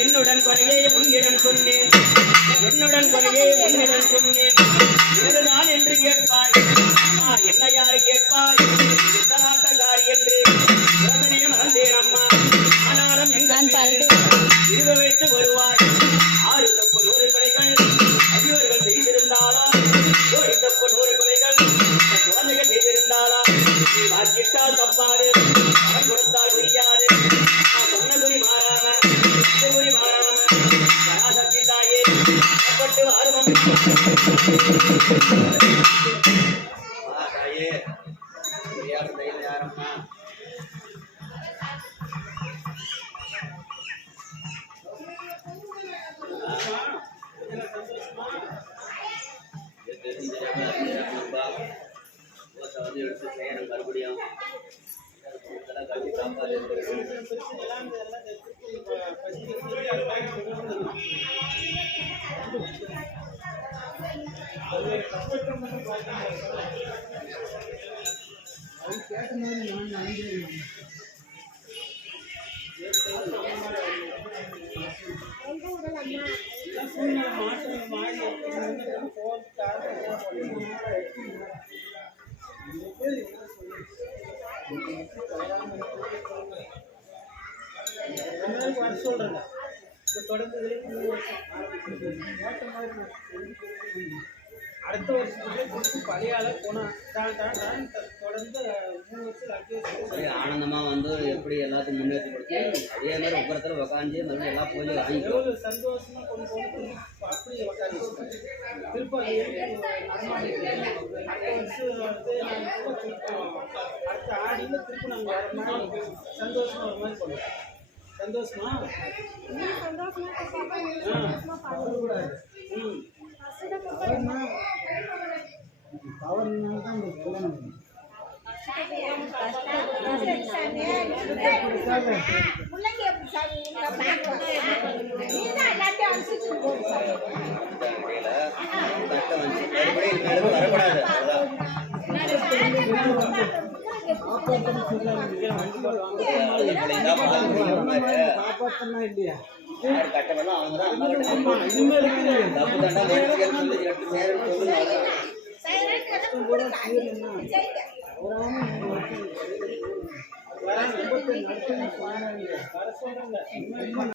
என்னுடன் குறையே உன்னிடம் சொன்னேன், என்னுடன் குறையே உன்னிடம் சொன்னேன். இதுதான் என்று கேட்பாய், என்ன யாரு கேட்பாய்? நாட்டக்காரி என்று யோசனையை மறந்தேன் அம்மா. ஆனாலும் எங்கள் இருவ வைத்து வருவாய். 6 தப்பு 100 கொலைகள் அதிபர்கள் செய்திருந்தாலா? 1 தப்பு 100 கொலைகள் குழந்தைகள் செய்திருந்தாலா? நீ வாக்கிட்டால் தப்பாது, பணம் கொடுத்தால் புரியாது. சொன்ன குறி மாறாம குறி மாறாம சராசக்தி தாயே பட்டு ஆர்வம் தாயே யாரம்மா? எடுத்து செய்யணும் மறுபடியும் கட்டி சாப்பாடு சொல்றேன். தொடர்ந்து அடுத்த வருஷத்துக்கு பழையால போனோம். தொடர்ந்து 3 வருஷம் ஆனந்தமா வந்து எப்படி எல்லாத்தையும் முன்னேற்றி கொடுத்து அதே மாதிரி உக்கரத்துல உக்காந்து மறுபடியும் எல்லா பூஜை எவ்வளவு சந்தோஷமா கொண்டு போட்டு அப்படி உட்காந்து திருப்ப அடுத்த ஆடியில திருப்பி நாங்கள் வர மாதிரி சந்தோஷமா ஒரு மாதிரி பண்ணுவோம். சந்தோஷமா வரக்கூடாது. கட்டமெல்லாம் அவங்க